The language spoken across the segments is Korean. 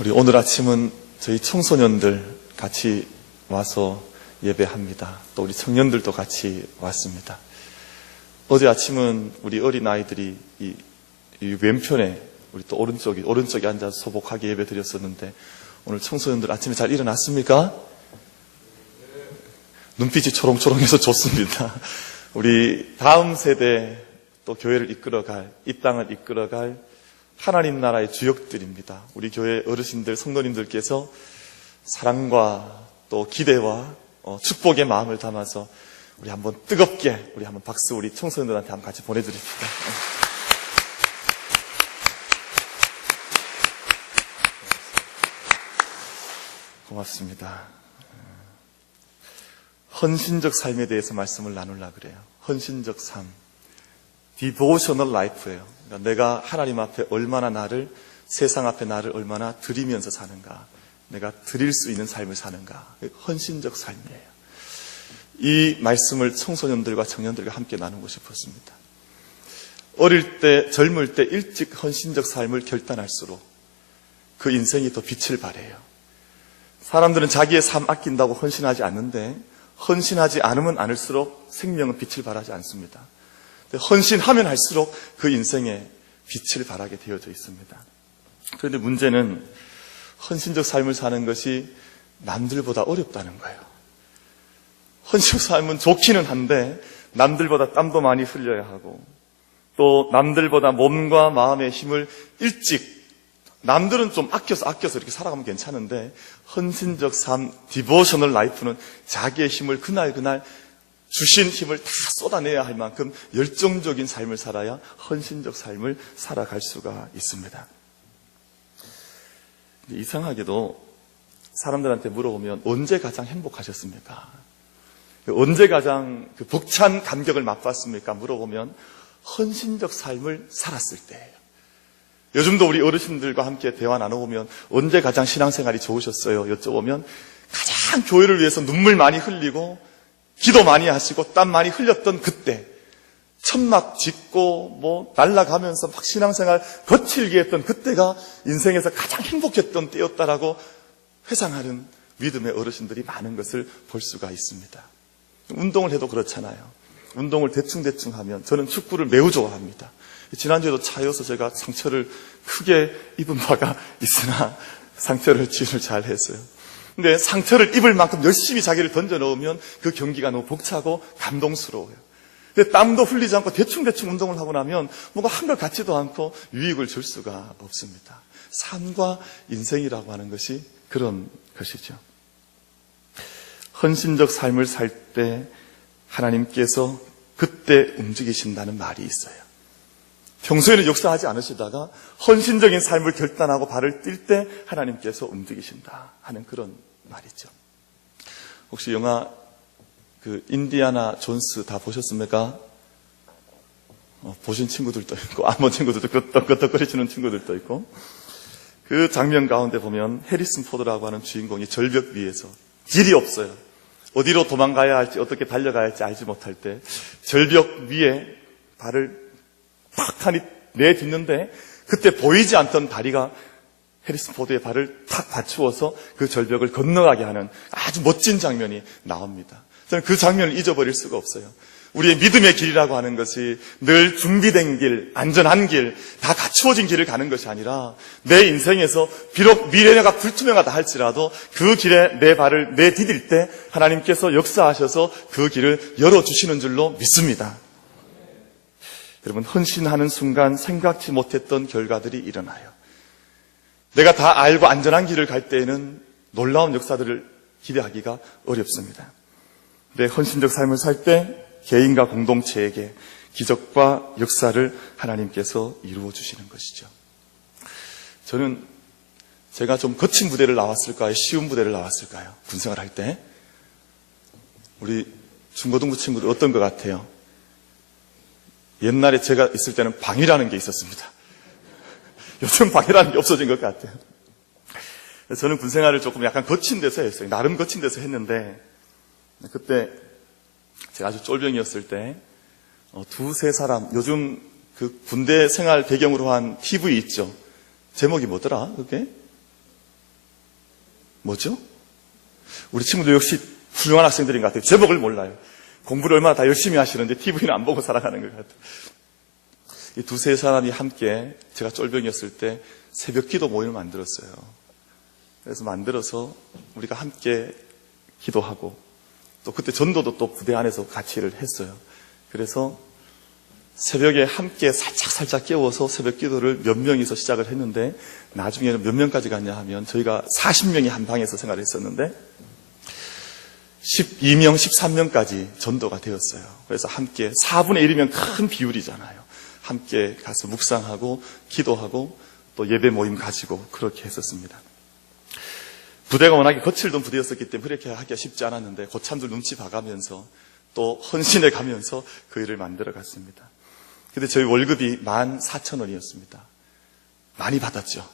우리 오늘 아침은 저희 청소년들 같이 와서 예배합니다. 또 우리 청년들도 같이 왔습니다. 어제 아침은 우리 어린아이들이 이 왼편에 우리 또 오른쪽에 앉아서 소복하게 예배 드렸었는데 오늘 청소년들 아침에 잘 일어났습니까? 눈빛이 초롱초롱해서 좋습니다. 우리 다음 세대 또 교회를 이끌어갈, 이 땅을 이끌어갈 하나님 나라의 주역들입니다. 우리 교회 어르신들, 성도님들께서 사랑과 또 기대와 축복의 마음을 담아서 우리 한번 뜨겁게 우리 한번 박수 우리 청소년들한테 한번 같이 보내드립니다. 고맙습니다. 헌신적 삶에 대해서 말씀을 나누려고 그래요. 헌신적 삶. 디보셔널 라이프예요. 그러니까 내가 하나님 앞에 얼마나 세상 앞에 나를 얼마나 드리면서 사는가. 내가 드릴 수 있는 삶을 사는가. 헌신적 삶이에요. 이 말씀을 청소년들과 청년들과 함께 나누고 싶었습니다. 어릴 때, 젊을 때 일찍 헌신적 삶을 결단할수록 그 인생이 더 빛을 발해요. 사람들은 자기의 삶 아낀다고 헌신하지 않는데 헌신하지 않으면 않을수록 생명은 빛을 발하지 않습니다. 헌신하면 할수록 그 인생에 빛을 발하게 되어져 있습니다. 그런데 문제는 헌신적 삶을 사는 것이 남들보다 어렵다는 거예요. 헌신적 삶은 좋기는 한데 남들보다 땀도 많이 흘려야 하고 또 남들보다 몸과 마음의 힘을 일찍 남들은 좀 아껴서 이렇게 살아가면 괜찮은데 헌신적 삶, 디보셔널 라이프는 자기의 힘을 그날 주신 힘을 다 쏟아내야 할 만큼 열정적인 삶을 살아야 헌신적 삶을 살아갈 수가 있습니다. 이상하게도 사람들한테 물어보면 언제 가장 행복하셨습니까? 언제 가장 벅찬 감격을 맛봤습니까? 물어보면 헌신적 삶을 살았을 때예요. 요즘도 우리 어르신들과 함께 대화 나눠보면 언제 가장 신앙생활이 좋으셨어요? 여쭤보면 가장 교회를 위해서 눈물 많이 흘리고 기도 많이 하시고 땀 많이 흘렸던 그때, 천막 짓고 날아가면서 막 신앙생활 거칠게 했던 그때가 인생에서 가장 행복했던 때였다라고 회상하는 믿음의 어르신들이 많은 것을 볼 수가 있습니다. 운동을 해도 그렇잖아요. 운동을 대충 하면 저는 축구를 매우 좋아합니다. 지난주에도 차여서 제가 상처를 크게 입은 바가 있으나 상처를 치유를 잘 했어요. 근데 상처를 입을 만큼 열심히 자기를 던져 넣으면 그 경기가 너무 벅차고 감동스러워요. 근데 땀도 흘리지 않고 대충 운동을 하고 나면 뭔가 한결 같지도 않고 유익을 줄 수가 없습니다. 삶과 인생이라고 하는 것이 그런 것이죠. 헌신적 삶을 살 때 하나님께서 그때 움직이신다는 말이 있어요. 평소에는 역사하지 않으시다가 헌신적인 삶을 결단하고 발을 띨 때 하나님께서 움직이신다 하는 그런 말이죠. 혹시 영화 인디아나 존스 다 보셨습니까? 보신 친구들도 있고 안 본 친구들도 끄떡끄떡거리시는 친구들도 있고 그 장면 가운데 보면 해리슨 포드라고 하는 주인공이 절벽 위에서 길이 없어요. 어디로 도망가야 할지 어떻게 달려가야 할지 알지 못할 때 절벽 위에 발을 탁 하니 내딛는데 그때 보이지 않던 다리가 해리슨 포드의 발을 탁 받추어서 그 절벽을 건너가게 하는 아주 멋진 장면이 나옵니다. 저는 그 장면을 잊어버릴 수가 없어요. 우리의 믿음의 길이라고 하는 것이 늘 준비된 길, 안전한 길, 다 갖추어진 길을 가는 것이 아니라 내 인생에서 비록 미래가 불투명하다 할지라도 그 길에 내 발을 내디딜 때 하나님께서 역사하셔서 그 길을 열어주시는 줄로 믿습니다. 여러분, 헌신하는 순간 생각지 못했던 결과들이 일어나요. 내가 다 알고 안전한 길을 갈 때에는 놀라운 역사들을 기대하기가 어렵습니다. 내 헌신적 삶을 살 때 개인과 공동체에게 기적과 역사를 하나님께서 이루어 주시는 것이죠. 저는 제가 좀 거친 부대를 나왔을까요? 쉬운 부대를 나왔을까요? 군생활 할 때. 우리 중고등부 친구들 어떤 것 같아요? 옛날에 제가 있을 때는 방위라는 게 있었습니다. 요즘 방위라는 게 없어진 것 같아요. 저는 군생활을 조금 약간 거친 데서 했어요. 나름 거친 데서 했는데 그때 제가 아주 쫄병이었을 때 두세 사람, 요즘 그 군대 생활 배경으로 한 TV 있죠. 제목이 뭐더라 그게? 뭐죠? 우리 친구들 역시 훌륭한 학생들인 것 같아요. 제목을 몰라요. 공부를 얼마나 다 열심히 하시는데 TV는 안 보고 살아가는 것 같아요. 이 두세 사람이 함께 제가 쫄병이었을 때 새벽 기도 모임을 만들었어요. 그래서 만들어서 우리가 함께 기도하고 또 그때 전도도 또 부대 안에서 같이를 했어요. 그래서 새벽에 함께 살짝 깨워서 새벽 기도를 몇 명이서 시작을 했는데 나중에는 몇 명까지 갔냐 하면 저희가 40명이 한 방에서 생활을 했었는데 12명, 13명까지 전도가 되었어요. 그래서 함께 4분의 1이면 큰 비율이잖아요. 함께 가서 묵상하고 기도하고 또 예배 모임 가지고 그렇게 했었습니다. 부대가 워낙에 거칠던 부대였었기 때문에 그렇게 하기가 쉽지 않았는데 고참들 눈치 봐가면서 또 헌신해 가면서 그 일을 만들어 갔습니다. 근데 저희 월급이 14,000원이었습니다. 많이 받았죠.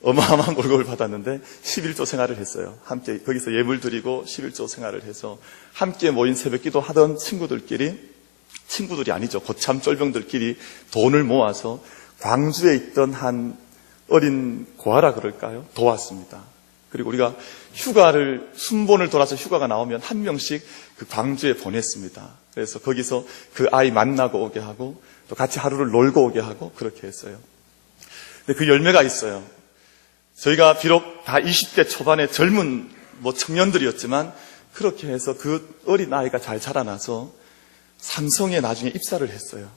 어마어마한 월급을 받았는데 11조 생활을 했어요. 함께 거기서 예물 드리고 11조 생활을 해서 함께 모인 새벽기도 하던 친구들이 아니죠. 고참 쫄병들끼리 돈을 모아서 광주에 있던 한 어린 고아라 그럴까요? 도왔습니다. 그리고 우리가 순본을 돌아서 휴가가 나오면 한 명씩 그 광주에 보냈습니다. 그래서 거기서 그 아이 만나고 오게 하고 또 같이 하루를 놀고 오게 하고 그렇게 했어요. 근데 그 열매가 있어요. 저희가 비록 다 20대 초반의 젊은 청년들이었지만 그렇게 해서 그 어린 아이가 잘 자라나서 삼성에 나중에 입사를 했어요.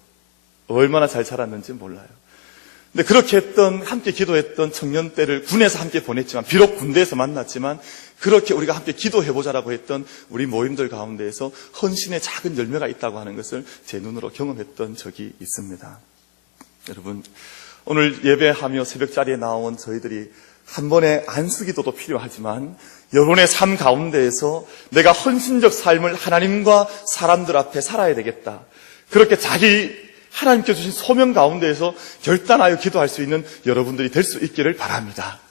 얼마나 잘 자랐는지 몰라요. 근데 그렇게 함께 기도했던 청년 때를 군에서 함께 보냈지만, 비록 군대에서 만났지만, 그렇게 우리가 함께 기도해보자라고 했던 우리 모임들 가운데에서 헌신의 작은 열매가 있다고 하는 것을 제 눈으로 경험했던 적이 있습니다. 여러분, 오늘 예배하며 새벽자리에 나온 저희들이 한 번의 안수기도도 필요하지만, 여러분의 삶 가운데에서 내가 헌신적 삶을 하나님과 사람들 앞에 살아야 되겠다. 그렇게 하나님께 주신 소명 가운데에서 결단하여 기도할 수 있는 여러분들이 될 수 있기를 바랍니다.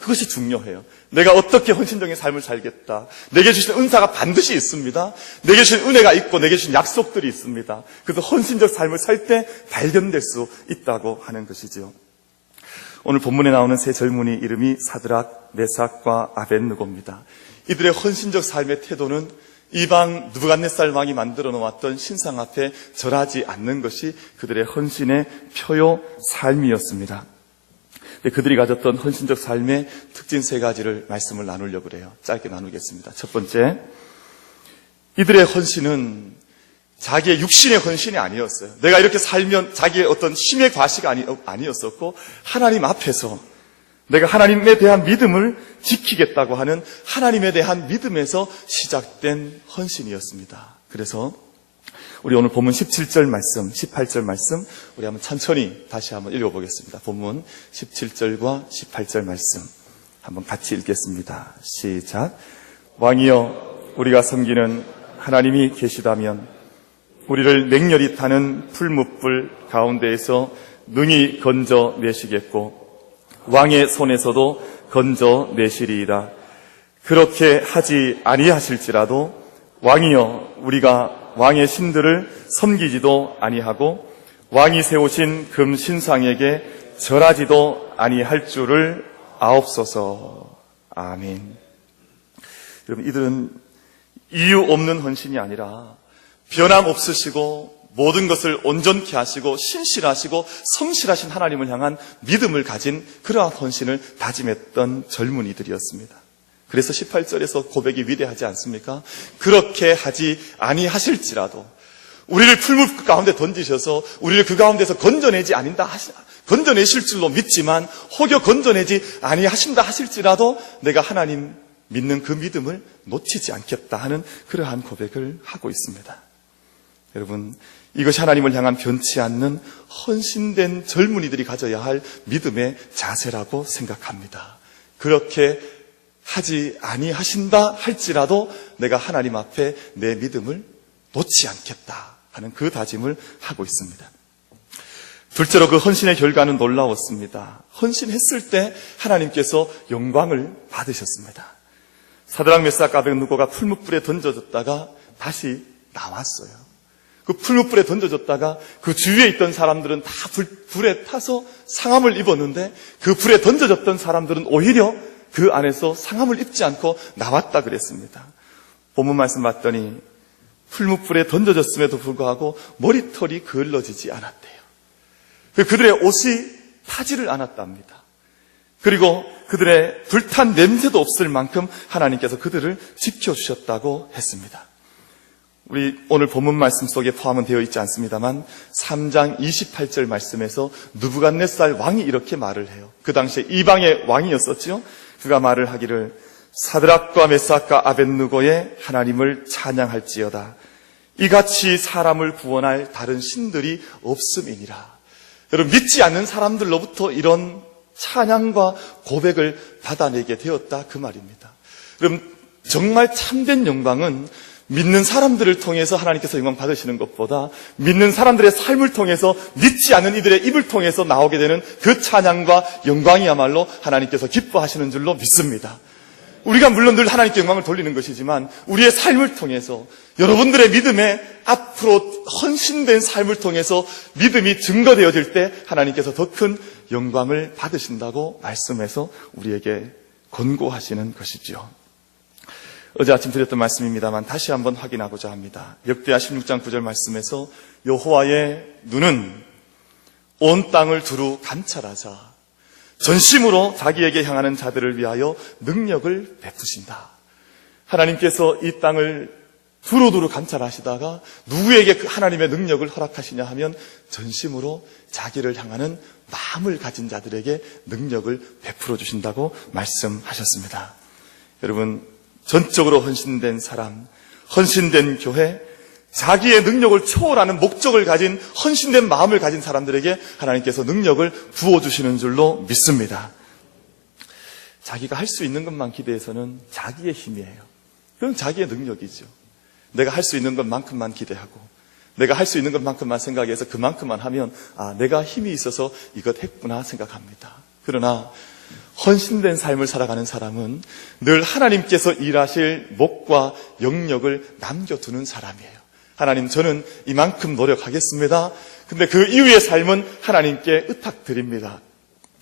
그것이 중요해요. 내가 어떻게 헌신적인 삶을 살겠다. 내게 주신 은사가 반드시 있습니다. 내게 주신 은혜가 있고 내게 주신 약속들이 있습니다. 그래서 헌신적 삶을 살 때 발견될 수 있다고 하는 것이죠. 오늘 본문에 나오는 세 젊은이 이름이 사드락, 메삭과 아벳느고입니다. 이들의 헌신적 삶의 태도는 이방 느부갓네살 왕이 만들어 놓았던 신상 앞에 절하지 않는 것이 그들의 헌신의 표요 삶이었습니다. 그들이 가졌던 헌신적 삶의 특징 세 가지를 말씀을 나누려고 그래요. 짧게 나누겠습니다. 첫 번째, 이들의 헌신은 자기의 육신의 헌신이 아니었어요. 내가 이렇게 살면 자기의 어떤 힘의 과시가 아니었었고, 하나님 앞에서 내가 하나님에 대한 믿음을 지키겠다고 하는 하나님에 대한 믿음에서 시작된 헌신이었습니다. 그래서 우리 오늘 본문 17절 말씀, 18절 말씀 우리 한번 천천히 다시 한번 읽어보겠습니다. 본문 17절과 18절 말씀 한번 같이 읽겠습니다. 시작. 왕이여, 우리가 섬기는 하나님이 계시다면 우리를 맹렬히 타는 풀무불 가운데에서 능히 건져내시겠고 왕의 손에서도 건져내시리이다. 그렇게 하지 아니하실지라도 왕이여, 우리가 왕의 신들을 섬기지도 아니하고 왕이 세우신 금 신상에게 절하지도 아니할 줄을 아옵소서. 아멘. 여러분, 이들은 이유 없는 헌신이 아니라 변함없으시고 모든 것을 온전케 하시고 신실하시고 성실하신 하나님을 향한 믿음을 가진 그러한 헌신을 다짐했던 젊은이들이었습니다. 그래서 18절에서 고백이 위대하지 않습니까? 그렇게 하지 아니하실지라도 우리를 풀무불 가운데 던지셔서 우리를 그 가운데서 건져내실 줄로 믿지만 혹여 건져내지 아니하신다 하실지라도 내가 하나님 믿는 그 믿음을 놓치지 않겠다 하는 그러한 고백을 하고 있습니다. 여러분, 이것이 하나님을 향한 변치 않는 헌신된 젊은이들이 가져야 할 믿음의 자세라고 생각합니다. 그렇게 하지 아니하신다 할지라도 내가 하나님 앞에 내 믿음을 놓지 않겠다 하는 그 다짐을 하고 있습니다. 둘째로 그 헌신의 결과는 놀라웠습니다. 헌신했을 때 하나님께서 영광을 받으셨습니다. 사드락, 메삭, 아벳느고가 풀무불에 던져졌다가 다시 나왔어요. 그 풀무불에 던져졌다가 그 주위에 있던 사람들은 다 불에 타서 상함을 입었는데 그 불에 던져졌던 사람들은 오히려 그 안에서 상함을 입지 않고 나왔다 그랬습니다. 본문 말씀 봤더니 풀무불에 던져졌음에도 불구하고 머리털이 그을러지지 않았대요. 그들의 옷이 타지를 않았답니다. 그리고 그들의 불탄 냄새도 없을 만큼 하나님께서 그들을 지켜주셨다고 했습니다. 우리 오늘 본문 말씀 속에 포함은 되어 있지 않습니다만 3장 28절 말씀에서 느부갓네살 왕이 이렇게 말을 해요. 그 당시에 이방의 왕이었었죠. 그가 말을 하기를 사드락과 메삭과 아벳느고의 하나님을 찬양할지어다. 이같이 사람을 구원할 다른 신들이 없음이니라. 여러분, 믿지 않는 사람들로부터 이런 찬양과 고백을 받아내게 되었다 그 말입니다. 여러분, 정말 참된 영광은 믿는 사람들을 통해서 하나님께서 영광 받으시는 것보다 믿는 사람들의 삶을 통해서 믿지 않는 이들의 입을 통해서 나오게 되는 그 찬양과 영광이야말로 하나님께서 기뻐하시는 줄로 믿습니다. 우리가 물론 늘 하나님께 영광을 돌리는 것이지만 우리의 삶을 통해서 여러분들의 믿음에 앞으로 헌신된 삶을 통해서 믿음이 증거되어질 때 하나님께서 더 큰 영광을 받으신다고 말씀해서 우리에게 권고하시는 것이죠. 어제 아침 드렸던 말씀입니다만 다시 한번 확인하고자 합니다. 역대하 16장 9절 말씀에서 여호와의 눈은 온 땅을 두루 감찰하자 전심으로 자기에게 향하는 자들을 위하여 능력을 베푸신다. 하나님께서 이 땅을 두루두루 감찰하시다가 누구에게 그 하나님의 능력을 허락하시냐 하면 전심으로 자기를 향하는 마음을 가진 자들에게 능력을 베풀어 주신다고 말씀하셨습니다. 여러분, 전적으로 헌신된 사람, 헌신된 교회, 자기의 능력을 초월하는 목적을 가진 헌신된 마음을 가진 사람들에게 하나님께서 능력을 부어주시는 줄로 믿습니다. 자기가 할 수 있는 것만 기대해서는 자기의 힘이에요. 그건 자기의 능력이죠. 내가 할 수 있는 것만큼만 기대하고 내가 할 수 있는 것만큼만 생각해서 그만큼만 하면 내가 힘이 있어서 이것 했구나 생각합니다. 그러나 헌신된 삶을 살아가는 사람은 늘 하나님께서 일하실 목과 영역을 남겨두는 사람이에요. 하나님, 저는 이만큼 노력하겠습니다. 근데 그 이후의 삶은 하나님께 의탁드립니다.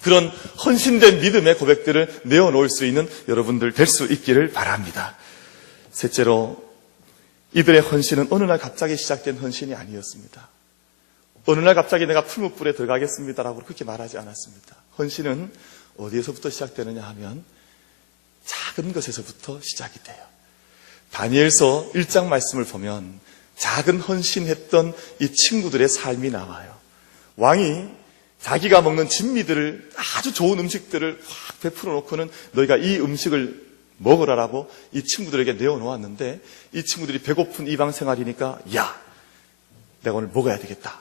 그런 헌신된 믿음의 고백들을 내어놓을 수 있는 여러분들 될 수 있기를 바랍니다. 셋째로, 이들의 헌신은 어느 날 갑자기 시작된 헌신이 아니었습니다. 어느 날 갑자기 내가 풀무불에 들어가겠습니다라고 그렇게 말하지 않았습니다. 헌신은 어디에서부터 시작되느냐 하면 작은 것에서부터 시작이 돼요. 다니엘서 1장 말씀을 보면 작은 헌신했던 이 친구들의 삶이 나와요. 왕이 자기가 먹는 진미들을, 아주 좋은 음식들을 확 베풀어 놓고는 너희가 이 음식을 먹으라라고 이 친구들에게 내어놓았는데 이 친구들이 배고픈 이방 생활이니까 야, 내가 오늘 먹어야 되겠다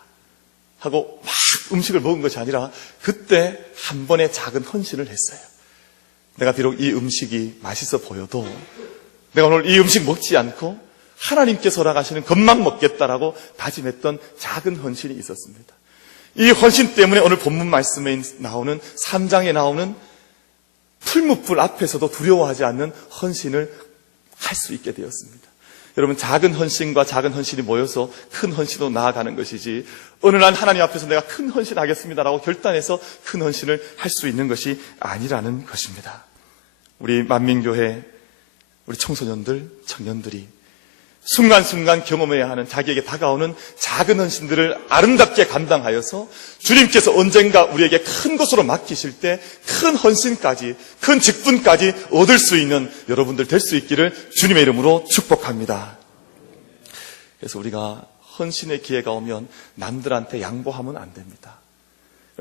하고 막 음식을 먹은 것이 아니라 그때 한 번의 작은 헌신을 했어요. 내가 비록 이 음식이 맛있어 보여도 내가 오늘 이 음식 먹지 않고 하나님께서 허락하시는 것만 먹겠다라고 다짐했던 작은 헌신이 있었습니다. 이 헌신 때문에 오늘 본문 말씀에 나오는 3장에 나오는 풀무불 앞에서도 두려워하지 않는 헌신을 할 수 있게 되었습니다. 여러분, 작은 헌신과 작은 헌신이 모여서 큰 헌신으로 나아가는 것이지 어느 날 하나님 앞에서 내가 큰 헌신하겠습니다라고 결단해서 큰 헌신을 할 수 있는 것이 아니라는 것입니다. 우리 만민교회, 우리 청소년들, 청년들이 순간순간 경험해야 하는 자기에게 다가오는 작은 헌신들을 아름답게 감당하여서 주님께서 언젠가 우리에게 큰 것으로 맡기실 때 큰 헌신까지, 큰 직분까지 얻을 수 있는 여러분들 될 수 있기를 주님의 이름으로 축복합니다. 그래서 우리가 헌신의 기회가 오면 남들한테 양보하면 안 됩니다.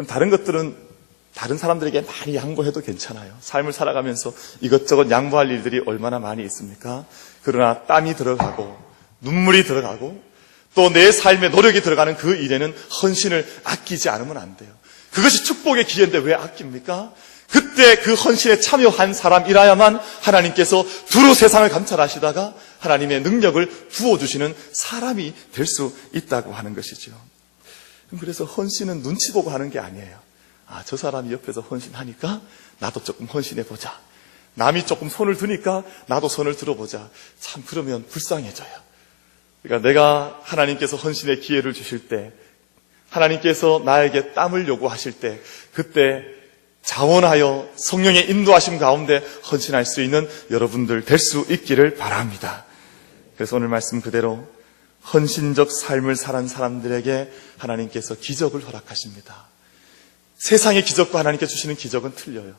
다른 것들은 다른 사람들에게 많이 양보해도 괜찮아요. 삶을 살아가면서 이것저것 양보할 일들이 얼마나 많이 있습니까? 그러나 땀이 들어가고 눈물이 들어가고 또 내 삶에 노력이 들어가는 그 일에는 헌신을 아끼지 않으면 안 돼요. 그것이 축복의 기회인데 왜 아낍니까? 그때 그 헌신에 참여한 사람이라야만 하나님께서 두루 세상을 감찰하시다가 하나님의 능력을 부어주시는 사람이 될 수 있다고 하는 것이죠. 그래서 헌신은 눈치 보고 하는 게 아니에요. 저 사람이 옆에서 헌신하니까 나도 조금 헌신해보자. 남이 조금 손을 드니까 나도 손을 들어보자. 참 그러면 불쌍해져요. 그러니까 내가 하나님께서 헌신의 기회를 주실 때, 하나님께서 나에게 땀을 요구하실 때, 그때 자원하여 성령의 인도하심 가운데 헌신할 수 있는 여러분들 될 수 있기를 바랍니다. 그래서 오늘 말씀 그대로 헌신적 삶을 살한 사람들에게 하나님께서 기적을 허락하십니다. 세상의 기적과 하나님께 주시는 기적은 틀려요.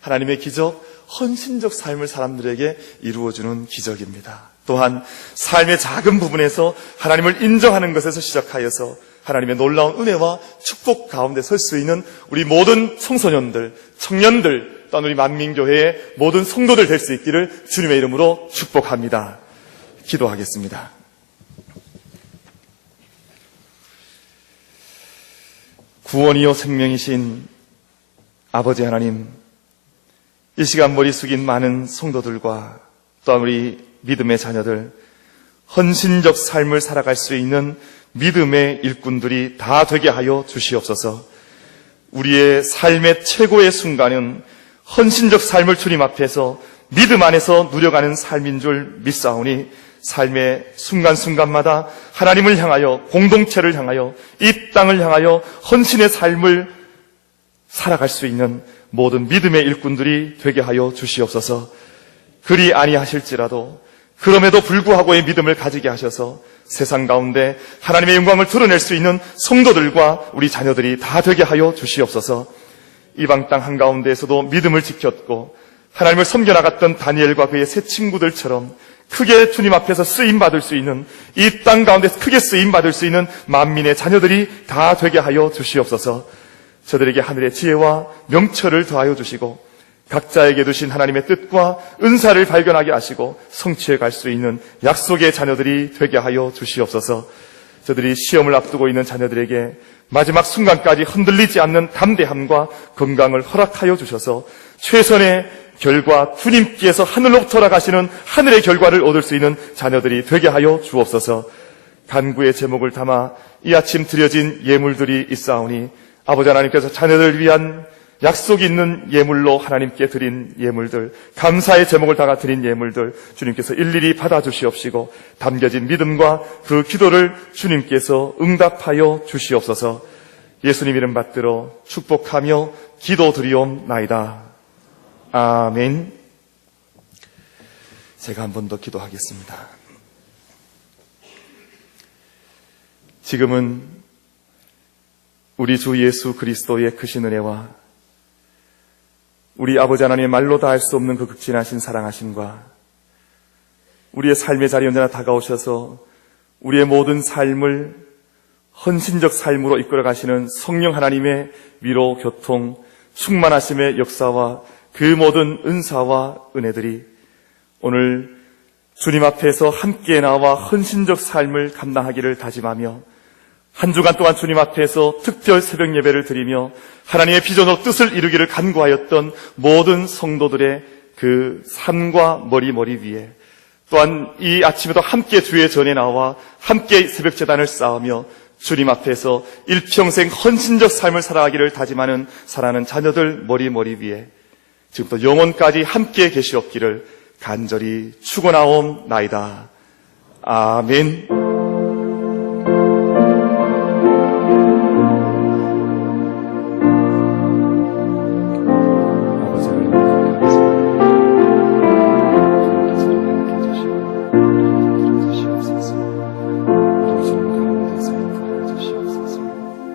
하나님의 기적, 헌신적 삶을 사람들에게 이루어주는 기적입니다. 또한 삶의 작은 부분에서 하나님을 인정하는 것에서 시작하여서 하나님의 놀라운 은혜와 축복 가운데 설 수 있는 우리 모든 청소년들, 청년들, 또한 우리 만민교회의 모든 성도들 될 수 있기를 주님의 이름으로 축복합니다. 기도하겠습니다. 구원이요 생명이신 아버지 하나님, 이 시간 머리 숙인 많은 성도들과 또한 우리 믿음의 자녀들, 헌신적 삶을 살아갈 수 있는 믿음의 일꾼들이 다 되게 하여 주시옵소서. 우리의 삶의 최고의 순간은 헌신적 삶을 주님 앞에서 믿음 안에서 누려가는 삶인 줄 믿사오니 삶의 순간순간마다 하나님을 향하여, 공동체를 향하여, 이 땅을 향하여 헌신의 삶을 살아갈 수 있는 모든 믿음의 일꾼들이 되게 하여 주시옵소서. 그리 아니하실지라도 그럼에도 불구하고의 믿음을 가지게 하셔서 세상 가운데 하나님의 영광을 드러낼 수 있는 성도들과 우리 자녀들이 다 되게 하여 주시옵소서. 이방 땅 한가운데에서도 믿음을 지켰고 하나님을 섬겨나갔던 다니엘과 그의 세 친구들처럼 크게 주님 앞에서 쓰임받을 수 있는, 이 땅 가운데서 크게 쓰임받을 수 있는 만민의 자녀들이 다 되게 하여 주시옵소서. 저들에게 하늘의 지혜와 명철을 더하여 주시고 각자에게 두신 하나님의 뜻과 은사를 발견하게 하시고 성취해 갈 수 있는 약속의 자녀들이 되게 하여 주시옵소서. 저들이 시험을 앞두고 있는 자녀들에게 마지막 순간까지 흔들리지 않는 담대함과 건강을 허락하여 주셔서 최선의 결과, 주님께서 하늘로부터 돌아가시는 하늘의 결과를 얻을 수 있는 자녀들이 되게 하여 주옵소서. 간구의 제목을 담아 이 아침 드려진 예물들이 있사오니 아버지 하나님께서 자녀들을 위한 약속이 있는 예물로 하나님께 드린 예물들, 감사의 제목을 담아 드린 예물들 주님께서 일일이 받아주시옵시고 담겨진 믿음과 그 기도를 주님께서 응답하여 주시옵소서. 예수님 이름 받들어 축복하며 기도드리옵나이다. 아멘. 제가 한 번 더 기도하겠습니다. 지금은 우리 주 예수 그리스도의 크신 은혜와 우리 아버지 하나님의 말로 다 할 수 없는 그 극진하신 사랑하심과 우리의 삶의 자리에 언제나 다가오셔서 우리의 모든 삶을 헌신적 삶으로 이끌어 가시는 성령 하나님의 위로, 교통, 충만하심의 역사와 그 모든 은사와 은혜들이 오늘 주님 앞에서 함께 나와 헌신적 삶을 감당하기를 다짐하며 한 주간 동안 주님 앞에서 특별 새벽 예배를 드리며 하나님의 비전으로 뜻을 이루기를 간구하였던 모든 성도들의 그 삶과 머리 위에 또한 이 아침에도 함께 주의 전에 나와 함께 새벽 제단을 쌓으며 주님 앞에서 일평생 헌신적 삶을 살아가기를 다짐하는 사랑하는 자녀들 머리 위에 지금부터 영원까지 함께 계시옵기를 간절히 축원하옵나이다. 아멘.